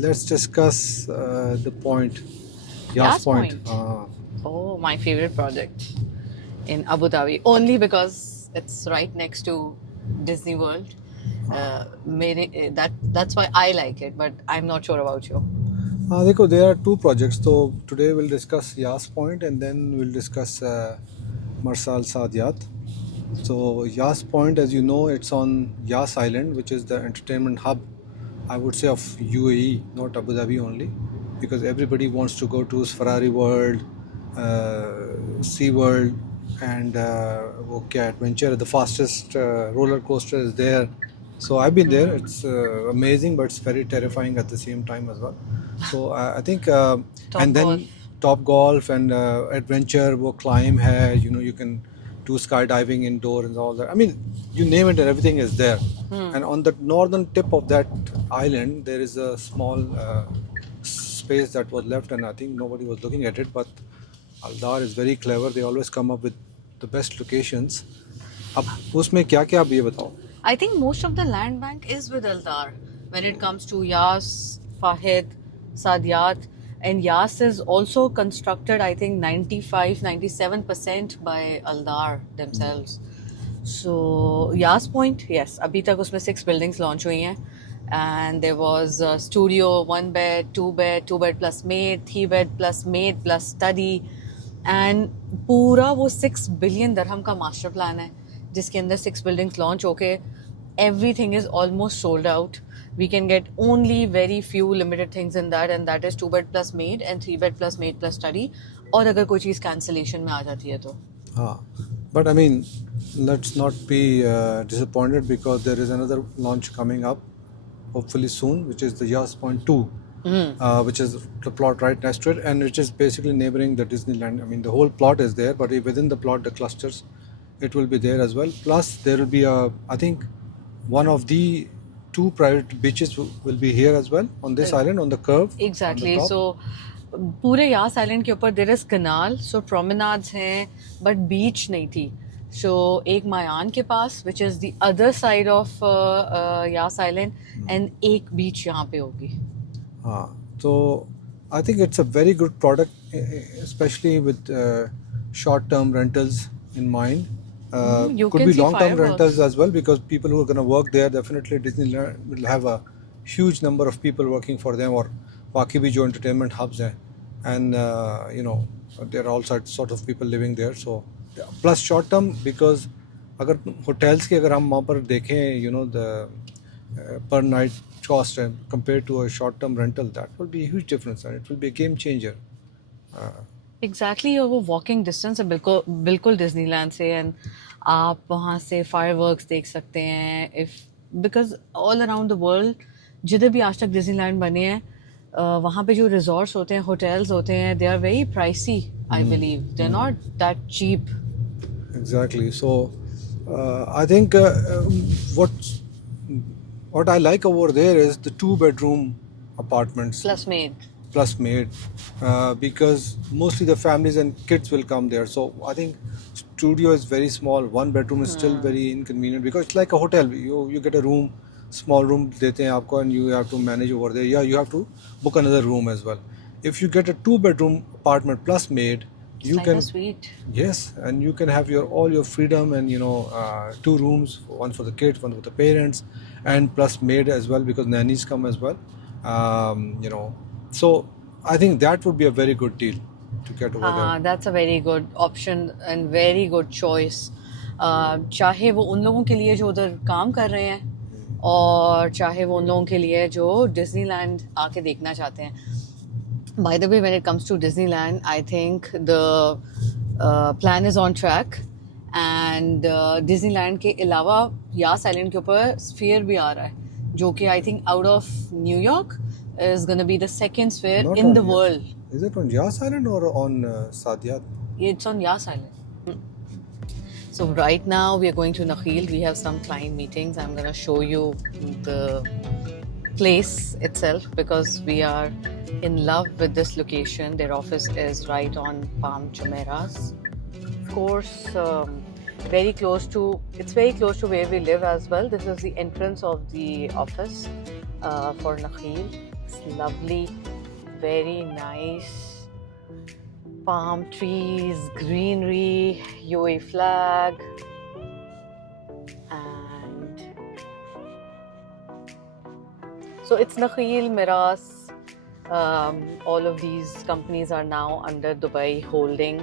Let's discuss the point, Yas Yas Point. Point. Oh, my favorite project in Abu Dhabi. Only because it's right next to Disney World. That's why I like it, but I'm not sure about you. देखो, there are two projects. So today we'll discuss Yas Point and then we'll discuss Marsal Saadiyat. So Yas Point, as you know, it's on Yas Island, which is the entertainment hub, I would say, of UAE, not Abu Dhabi only, because everybody wants to go to Ferrari World, Sea World, and वो क्या adventure, the fastest roller coaster is there. So I've been there. It's amazing, but it's very terrifying at the same time as well. So I think, Top and Golf. then Top Golf and adventure, वो climb hai, you can do skydiving indoor and all that. I mean, you name it and everything is there. And on the northern tip of that island, there is a small space that was left, and I think nobody was looking at it. But Aldar is very clever. They always come up with the best locations. अब उसमें क्या क्या आप ये बताओ. I think most of the land bank is with Aldar when it comes to Yas, Fahid, Saadiyat. And Yas is also constructed, I think, 95-97% by Aldar themselves. So, Yas Point, yes, अभी तक उसमें 6 buildings launch हुई हैं. And there was a studio, 1 bed, 2 bed, 2 bed plus maid, 3 bed plus maid plus study. And पूरा वो 6 billion दरहम का master plan है जिसके अंदर 6 बिल्डिंग्स लॉन्च होके everything is almost sold out. We can get only very few limited things in that, and that is 2 bed plus maid and 3 bed plus maid plus study. और अगर कोई चीज़ cancellation में आ जाती है तो But I mean, let's not be disappointed, because there is another launch coming up, hopefully soon, which is the Yas Point 2, which is the plot right next to it, and which is basically neighboring the Disneyland. I mean, the whole plot is there, but within the plot, the clusters, it will be there as well. Plus, there will be I think, one of the 2 private beaches will be here as well on this island, on the curve. Exactly on the top. सो पूरे यास island के ऊपर there is कनाल सो प्रोमेनाड्स हैं but बीच नहीं थी सो एक मायान के पास which is the other side of Yas island and एक बीच यहाँ पे होगी So I think it's a very good product, especially with short-term rentals in mind. You Could can be see long-term fireworks. rentals as well, because people who are going to work there, definitely Disneyland will have a huge number of people working for them, or बाकी भी जो entertainment hubs हैं, and there are all sort of people living there. So plus short-term, because अगर hotels की अगर हम वहाँ पर देखें, the per night cost compared to a short-term rental, that will be a huge difference, and it will be a game changer. Exactly और वो walking distance है बिल्कुल बिल्कुल डिज्नीलैंड से एंड आप वहाँ से फायरवर्क्स देख सकते हैं if because all around the world जिधर भी आज तक डिज्नीलैंड बने हैं वहाँ पे जो रिजॉर्ट्स होते हैं होटल्स होते हैं they are very pricey I believe they are not that cheap Exactly. So I think what I like over there is the 2-bedroom apartments plus made plus maid, because mostly the families and kids will come there. So I think studio is very small. 1 bedroom is still very inconvenient, because it's like a hotel. You get a room, small room देते हैं आपको, and you have to manage over there. Yeah, you have to book another room as well. If you get a 2-bedroom apartment plus maid, you like can a suite. Yes, and you can have all your freedom, and 2 rooms, one for the kids, one for the parents, and plus maid as well, because nannies come as well. So I think that would be a very good deal to get over there. That's a very good option and very good choice. चाहे वो उन लोगों के लिए जो उधर काम कर रहे हैं और चाहे वो उन लोगों के लिए जो डिज्नीलैंड आके देखना चाहते हैं. By the way, when it comes to Disneyland, I think the plan is on track. And Disneyland के अलावा यास आइलैंड के ऊपर स्फीयर भी आ रहा है जो कि I think out of New York is going to be the second sphere Not in on the world. Is it on Yas Island or on Saadiyat? It's on Yas Island. So right now we are going to Nakheel. We have some client meetings. I'm going to show you the place itself because we are in love with this location. Their office is right on Palm Jumeirahs. Of course, it's very close to where we live as well. This is the entrance of the office for Nakheel. It's lovely, very nice. Palm trees, greenery, UAE flag, and so it's Nakheel, Miras. All of these companies are now under Dubai Holding.